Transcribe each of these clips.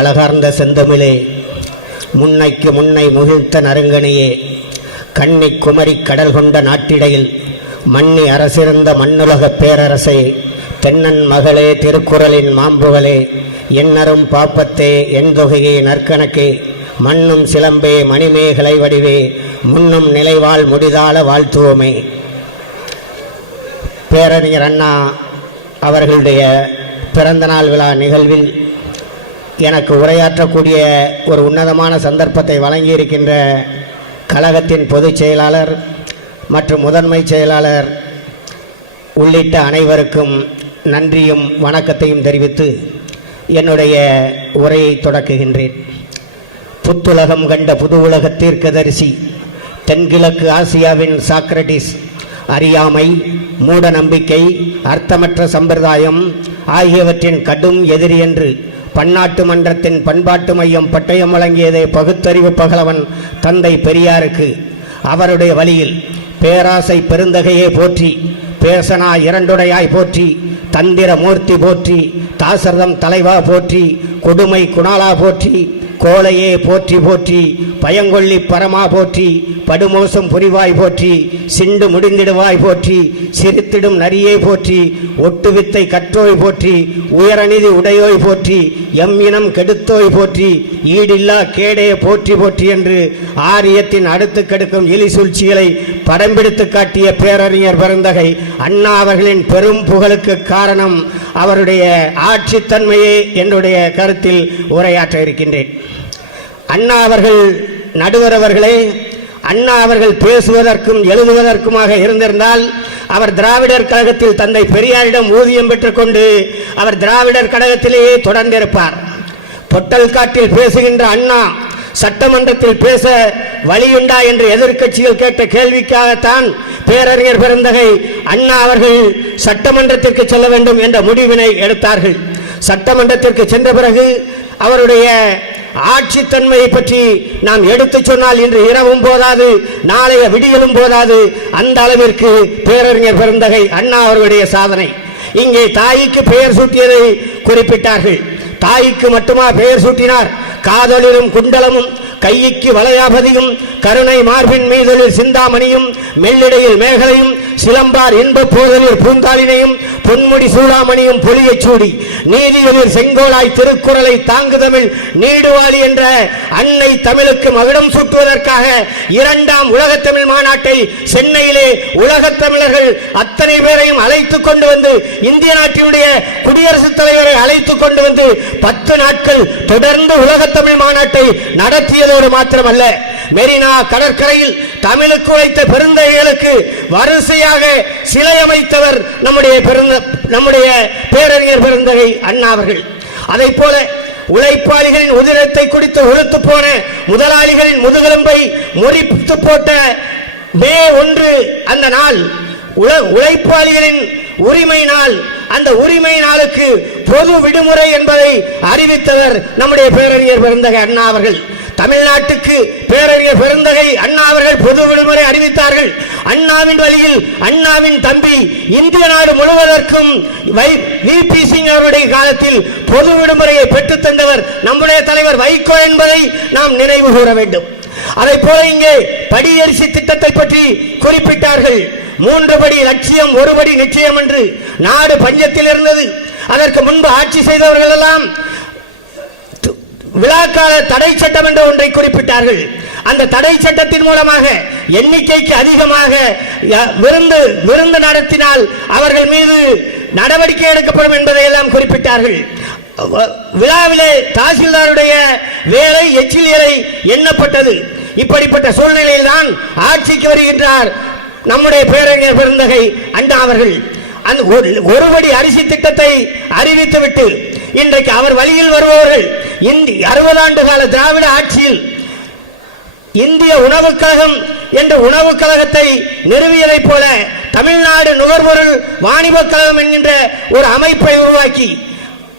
அழகார்ந்த செந்தமிழே, முன்னைக்கு முன்னை முகிழ்த்த நறுங்கணியே, கண்ணி குமரி கடல் கொண்ட நாட்டிடையில் மன்னி அரசிருந்த மண்ணுலகப் பேரரசே, தென்னன் மகளே, திருக்குறளின் மாம்புகளே, எண்ணரும் பாப்பத்தே, எண்தொகையே, நற்கணக்கே, மண்ணும் சிலம்பே, மணிமேகலை வடிவே, முன்னும் நிலைவாழ் முடிதாள வாழ்த்துவோமே. பேரறிஞர் அண்ணா அவர்களுடைய பிறந்தநாள் விழா நிகழ்வில் எனக்கு உரையாற்றக்கூடிய ஒரு உன்னதமான சந்தர்ப்பத்தை வழங்கியிருக்கின்ற கழகத்தின் பொதுச் செயலாளர் மற்றும் முதன்மை செயலாளர் உள்ளிட்ட அனைவருக்கும் நன்றியும் வணக்கத்தையும் தெரிவித்து என்னுடைய உரையை தொடக்குகின்றேன். புத்துலகம் கண்ட புது உலக தீர்க்கதரிசி, தென்கிழக்கு ஆசியாவின் சாக்ரட்டிஸ், அறியாமை, மூட நம்பிக்கை, அர்த்தமற்ற சம்பிரதாயம் ஆகியவற்றின் கடும் எதிரி என்று பன்னாட்டு மன்றத்தின் பண்பாட்டு மையம் பட்டயம் வழங்கியதே பகுத்தறிவு பகலவன் தந்தை பெரியாருக்கு அவருடைய வழியில் பேராசை பெருந்தகையே போற்றி, பேசனா இரண்டுடையாய் போற்றி, தந்திர மூர்த்தி போற்றி, தாசர்தம் தலைவா போற்றி, கொடுமை குணாலா போற்றி, கோலையே போற்றி போற்றி, பயங்கொள்ளி பரமா போற்றி, படுமோசம் புரிவாய் போற்றி, சிண்டு முடிந்திடுவாய் போற்றி, சிரித்திடும் நரியே போற்றி, ஒட்டுவித்தை கற்றோய் போற்றி, உயரநிதி உடையோய் போற்றி, எம் இனம் கெடுத்தோய் போற்றி, ஈடில்லா கேடே போற்றி போற்றி என்று ஆரியத்தின் அடுத்து கெடுக்கும் எலி சூழ்ச்சிகளை படம்பிடித்து காட்டிய பேரறிஞர் பெருந்தகை அண்ணா அவர்களின் பெரும் புகழுக்கு காரணம் அவருடைய ஆட்சித்தன்மையே என்னுடைய கருத்தில் உரையாற்ற இருக்கின்றேன். அண்ணா அவர்கள் நடுவர் அவர்களே, அண்ணா அவர்கள் பேசுவதற்கும் எழுதுவதற்குமாக இருந்திருந்தால் அவர் திராவிடர் கழகத்தில் தந்தை பெரியாரிடம் ஊதியம் பெற்றுக்கொண்டு அவர் திராவிடர் கழகத்திலேயே தொடர்ந்திருப்பார். பொட்டல் காட்டில் பேசுகின்ற அண்ணா சட்டமன்றத்தில் பேச வழியுண்டா என்று எதிர்க்கட்சிகள் கேட்ட கேள்விக்காகத்தான் பேரறிஞர் பெருந்தகை அண்ணா அவர்கள் சட்டமன்றத்திற்கு செல்ல வேண்டும் என்ற முடிவினை எடுத்தார்கள். சட்டமன்றத்திற்கு சென்ற பிறகு அவருடைய ஆட்சித்தன்மையை பற்றி நாம் எடுத்து சொன்னால் இன்று இரவும் போதாது, நாளைய விடியலும் போதாது. அந்த அளவிற்கு பேரறிஞர் பெருந்தகை அண்ணா அவர்களுடைய சாதனை. இங்கே தாய்க்கு பெயர் சூட்டியதை குறிப்பிட்டார்கள். தாய்க்கு மட்டுமா பெயர் சூட்டினார்? காதலிரும் குண்டலமும், கைக்கு வளையாபதியும், கருணை மார்பின் மீதலில் சிந்தாமணியும், மெல்லிடையில் மேகலையும், சிலம்பார் இன்ப போதலில் பூந்தாளினையும், பொன்முடி சூடாமணியும் பொலியச் சூடி, நீதியலில் செங்கோலாய் திருக்குறளை தாங்கு தமிழ் நீடுவாளி என்ற அன்னை தமிழுக்கு மகுடம் சூட்டுவதற்காக 2ஆம் உலகத்தமிழ் மாநாட்டை சென்னையிலே உலகத் தமிழர்கள் அத்தனை பேரையும் அழைத்துக் கொண்டு வந்து, இந்திய நாட்டினுடைய குடியரசுத் தலைவரை அழைத்துக் கொண்டு வந்து 10 நாட்கள் தொடர்ந்து உலகத்தமிழ் மாநாட்டை நடத்தியதோடு மாத்திரமல்ல, மெரினா கடற்கரையில் தமிழுக்கு வைத்த பெருந்தகைகளுக்கு வரிசையாக சிலை அமைத்தவர் நம்முடைய பேரறிஞர் பெருந்தகை அண்ணா அவர்கள். அதை போல உழைப்பாளிகளின் உதிரத்தை குடித்து உழுத்து போன முதலாளிகளின் முதுகெலும்பை முறித்து போட்ட மே 1 அந்த நாள் உழைப்பாளிகளின் உரிமை நாள். அந்த உரிமை நாளுக்கு பொது விடுமுறை என்பதை அறிவித்தவர் நம்முடைய பேரறிஞர் பெருந்தகை அண்ணா அவர்கள். தமிழ்நாட்டுக்கு பேரறிஞர் பெருந்தகை அண்ணா அவர்கள் பொது விடுமுறை அறிவித்தார்கள். அண்ணாவின் வழியில் அண்ணாவின் தம்பி இந்திய நாடு முழுவதற்கும் விபி சிங் அவருடைய காலத்தில் பொது விடுமுறையை பெற்றுத் தந்தவர் நம்முடைய தலைவர் வைகோ என்பதை நாம் நினைவு கூற வேண்டும். அதை போல இங்கே படியரிசி திட்டத்தை பற்றி குறிப்பிட்டார்கள். 3 படி லட்சியம் 1 படி நிச்சயம் என்று நாடு பஞ்சத்தில் இருந்தது. அதற்கு முன்பு ஆட்சி செய்தவர்கள் எல்லாம் விழாக்கால தடை சட்டம் என்ற ஒன்றை குறிப்பிட்டார்கள். அந்த தடை சட்டத்தின் மூலமாக எண்ணிக்கைக்கு அதிகமாக விருந்து நடத்தினால் அவர்கள் மீது நடவடிக்கை எடுக்கப்படும் என்பதை எல்லாம் குறிப்பிட்டார்கள். விழாவிலே தாசில்தாருடைய வேலை எச்சில் இலை எண்ணப்பட்டது. இப்படிப்பட்ட சூழ்நிலையில் தான் ஆட்சிக்கு வருகின்றார் நம்முடைய பேரறிஞர் பெருந்தகை அண்ணா அவர்கள். அந்த 1 படி அரிசி திட்டத்தை அறிவித்துவிட்டு இன்றைக்கு அவர் வழியில் வருபவர்கள் 60 ஆண்டு கால திராவிட ஆட்சியில் இந்திய உணவுக் கழகம் என்ற உணவுக் கழகத்தை நிறுவியதை போல தமிழ்நாடு நுகர்பொருள் வாணிபக் கழகம் என்கின்ற ஒரு அமைப்பை உருவாக்கி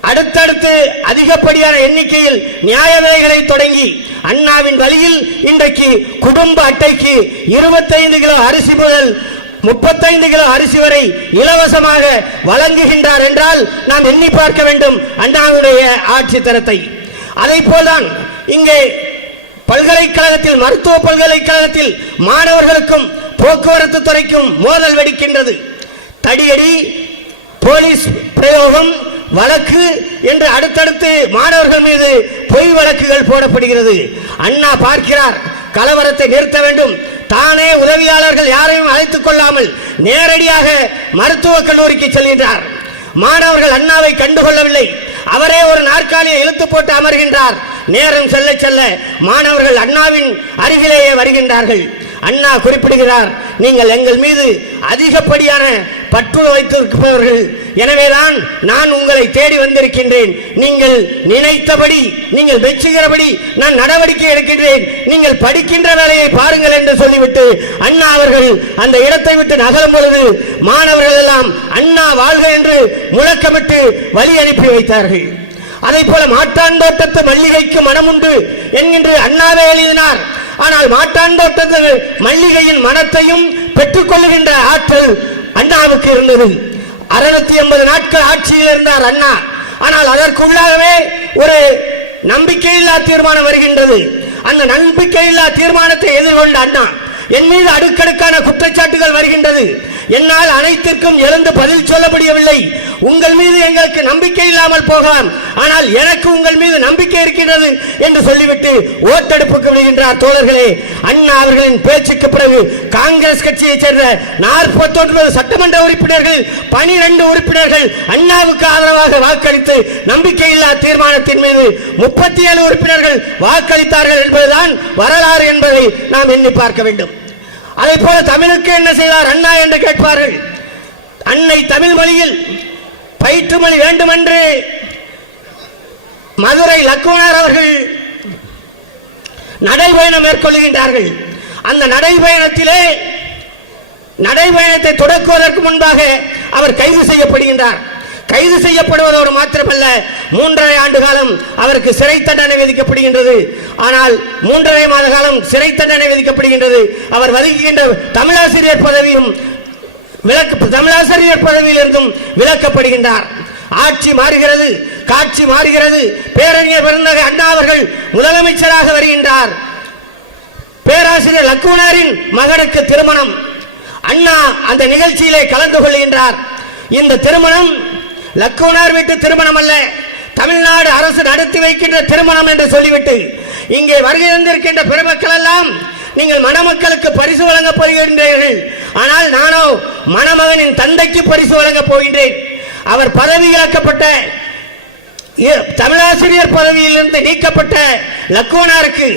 அடுத்தடுத்து அதிகப்படியான எண்ணிக்கையில் நியாய விலைகளை தொடங்கி அண்ணாவின் வழியில் இன்றைக்கு குடும்ப அட்டைக்கு 25 கிலோ அரிசி முதல் 35 கிலோ அரிசி வரை இலவசமாக வழங்குகின்றார் என்றால் நாம் எண்ணி பார்க்க வேண்டும் அண்ணாவுடைய ஆட்சி தரத்தை. அதை போல்தான் இங்கே பல்கலைக்கழகத்தில், மருத்துவ பல்கலைக்கழகத்தில் மாணவர்களுக்கும் போக்குவரத்து துறைக்கும் மோதல் வெடிக்கின்றது. தடியடி, போலீஸ் பிரயோகம், வழக்கு என்று அடுத்தடுத்து மாணவர்கள் மீது பொய் வழக்குகள் போடப்படுகிறது. அண்ணா பார்க்கிறார், கலவரத்தை நிறுத்த வேண்டும். தானே உதவியாளர்கள் யாரையும் அழைத்துக் கொள்ளாமல் நேரடியாக மருத்துவக் கல்லூரிக்கு செல்கின்றார். மாணவர்கள் அண்ணாவை கண்டுகொள்ளவில்லை. அவரே ஒரு நாற்காலியை இழுத்து போட்டு அமர்கின்றார். நேரம் செல்ல செல்ல மாணவர்கள் அண்ணாவின் அருகிலேயே வருகின்றார்கள். அண்ணா குறிப்பிடுகிறார், நீங்கள் எங்கள் மீது அதிகப்படியான பற்று வைத்திருப்பவர்கள், எனவேதான் நான் உங்களை தேடி வந்திருக்கின்றேன். நீங்கள் நினைத்தபடி, நீங்கள் மெச்சுகிறபடி நான் நடவடிக்கை எடுக்கின்றேன். நீங்கள் படிக்கின்ற வேலையை பாருங்கள் என்று சொல்லிவிட்டு அண்ணா அவர்கள் அந்த இடத்தை விட்டு நகரும் பொழுது மாணவர்கள் எல்லாம் அண்ணா வாழ்க என்று முழக்கமிட்டு வழி அனுப்பி வைத்தார்கள். அதை போல மாட்டாந்தோட்டத்து மல்லிகைக்கு மனமுண்டு என்கின்ற அண்ணாவே எழுதினார். ஆனால் மாட்டாந்தோட்டத்து மல்லிகையின் மனத்தையும் பெற்றுக் கொள்ளுகின்ற ஆற்றல் அண்ணாவுக்கு இருந்தது. 680 நாட்கள் ஆட்சியில் இருந்தார் அண்ணா. ஆனால் அதற்குள்ளாகவே ஒரு நம்பிக்கையில்லா தீர்மானம் வருகின்றது. அந்த நம்பிக்கையில்லா தீர்மானத்தை எதிர்கொண்ட அண்ணா, என் மீது அடுக்கடுக்கான குற்றச்சாட்டுகள் வருகின்றது, என்னால் அனைத்திற்கும் எழுந்து பதில் சொல்ல முடியவில்லை. உங்கள் மீது எங்களுக்கு நம்பிக்கை இல்லாமல் போகலாம், ஆனால் எனக்கு உங்கள் மீது நம்பிக்கை இருக்கின்றது என்று சொல்லிவிட்டு ஓட்டெடுப்புக்கு விடுகின்றார். தோழர்களே, அண்ணா அவர்களின் பேச்சுக்கு பிறகு காங்கிரஸ் கட்சியைச் சேர்ந்த 49 சட்டமன்ற உறுப்பினர்கள், 12 உறுப்பினர்கள் அண்ணாவுக்கு ஆதரவாக வாக்களித்து நம்பிக்கையில்லா தீர்மானத்தின் மீது 37 உறுப்பினர்கள் வாக்களித்தார்கள் என்பதுதான் வரலாறு என்பதை நாம் எண்ணி பார்க்க வேண்டும். அதை போல தமிழுக்கு என்ன செய்தார் அண்ணா என்று கேட்பார்கள். அன்னை தமிழ் மொழியில் பயிற்று மொழி வேண்டும் என்று மதுரை லக்குவனார் அவர்கள் நடைபயணம் மேற்கொள்கின்றார்கள். அந்த நடைபயணத்தை தொடக்குவதற்கு முன்பாக அவர் கைது செய்யப்படுகின்றார். கைது செய்யப்படுவதோடு மாத்திரமல்ல, 3.5 ஆண்டு காலம் அவருக்கு சிறை தண்டனை விதிக்கப்படுகின்றது. ஆனால் 3.5 மாத காலம் சிறை தண்டனை விதிக்கப்படுகின்றது. அவர் வகிக்கின்ற தமிழாசிரியர் பதவியிலிருந்தும் விலக்கப்படுகின்றார். ஆட்சி மாறுகிறது, காட்சி மாறுகிறது. பேரறிஞர் பெருந்தகை அண்ணா அவர்கள் முதலமைச்சராக வருகின்றார். பேராசிரியர் லக்குவனாரின் மகனுக்கு திருமணம். அண்ணா அந்த நிகழ்ச்சியிலே கலந்து கொள்கின்றார். இந்த திருமணம் லக்குவனார் வீட்டு திருமணம் அல்ல, தமிழ்நாடு அரசு நடத்தி வைக்கின்ற திருமணம் என்று சொல்லிவிட்டு இங்கே வருகை வந்திருக்கின்ற பெருமக்கள் எல்லாம் நீங்கள் மணமக்களுக்கு பரிசு வழங்கப் போகின்றீர்கள். ஆனால் நானோ மணமகனின் தந்தைக்கு பரிசு வழங்கப் போகின்றேன். அவர் பதவி இழக்கப்பட்ட, தமிழாசிரியர் பதவியிலிருந்து நீக்கப்பட்ட லக்குவனாருக்கு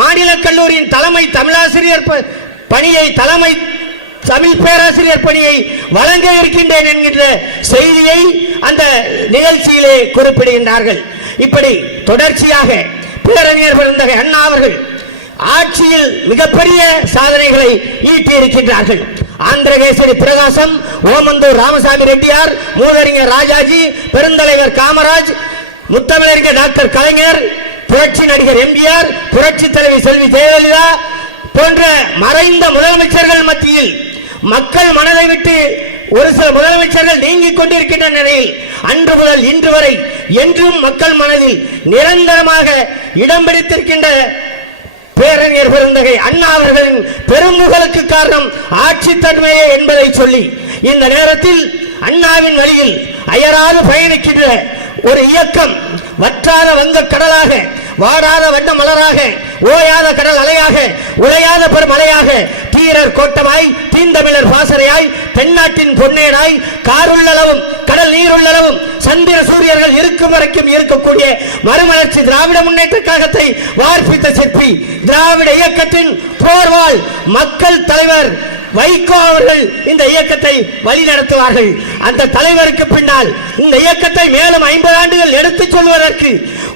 மாநில கல்லூரியின் தலைமை தமிழாசிரியர் பணியை, தலைமை தமிழ் பேராசிரியர் பணியை வழங்க இருக்கின்றேன் என்கின்ற செய்தியை அந்த நிகழ்ச்சியிலே குறிப்பிடுகின்றார்கள். இப்படி தொடர்ச்சியாக பேரறிஞர் பெருந்தகை அண்ணா அவர்கள் ஆட்சியில் மிகப்பெரிய சாதனைகளை ஈட்டி இருக்கின்றார்கள். ஆந்திரகேசரி பிரகாசம், ஓமந்தூர் ராமசாமி ரெட்டியார், மூதறிஞர் ராஜாஜி, பெருந்தலைவர் காமராஜ், முத்தமிழறிஞர் டாக்டர் கலைஞர், புரட்சி நடிகர் எம்ஜிஆர், புரட்சி தலைவி செல்வி ஜெயலலிதா போன்ற மறைந்த முதலமைச்சர்கள் மத்தியில் மக்கள் மனதை விட்டு ஒரு சில முதலமைச்சர்கள் நீங்கிக் கொண்டிருக்கின்ற நிலையில் அன்று முதல் இன்று வரை என்றும் மக்கள் மனதில் நிரந்தரமாக இடம் பிடித்திருக்கின்ற பேரறிஞர் பெருந்தகை அண்ணா அவர்களின் பெரும்புகளுக்கு காரணம் ஆட்சி தன்மையே என்பதை சொல்லி இந்த நேரத்தில் அண்ணாவின் வழியில் அயராது பயணிக்கின்ற ஒரு இயக்கம் வற்றாத வங்க கடலாக, வாடாத வண்ண மலராக, ஓயாத கடல் அலையாக, உலையாத பெருமலையாக, தீரர் கோட்டமாய், தீந்தமிழர் பாசறையாய், தென்னாட்டின் பொன்னேடாய், காருள்ளளவும் கடல் நீருள்ளளவும் சந்திர சூரியர்கள் இருக்கும் வரைக்கும் இருக்கக்கூடிய மறுமலர்ச்சி திராவிட முன்னேற்ற கழகத்தை வார்ப்பித்த சிற்பி, திராவிட இயக்கத்தின் போர்வாள் மக்கள் தலைவர் வைகோ அவர்கள் இந்த இயக்கத்தை வழி நடத்துவார்கள். அந்த தலைவருக்கு பின்னால் இந்த இயக்கத்தை மேலும் 50 ஆண்டுகள் எடுத்துச் சொல்வதற்கு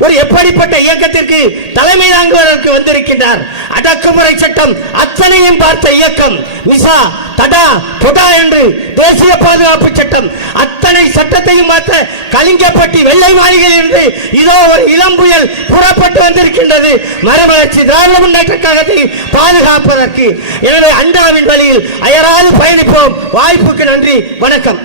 ஒரு எப்படிப்பட்ட இயக்கத்திற்கு தலைமை தாங்குவதற்கு வந்திருக்கின்றார். அடக்குமுறை சட்டம் அத்தனையும் பார்த்த இயக்கம், மிசா தடா பொடா என்று தேசிய பாதுகாப்பு சட்டம் அத்தனை சட்டத்தையும் பார்த்த கலிங்கப்பட்டி வெள்ளை மாளிகையில் இருந்து இதோ ஒரு இளம் புயல் புறப்பட்டு வந்திருக்கின்றது மறுமலர்ச்சி திராவிட முன்னேற்ற கழகத்தை பாதுகாப்பதற்கு. எனவே அண்ணாவின் வழியில் அயராது பயணிப்போம். வாய்ப்புக்கு நன்றி, வணக்கம்.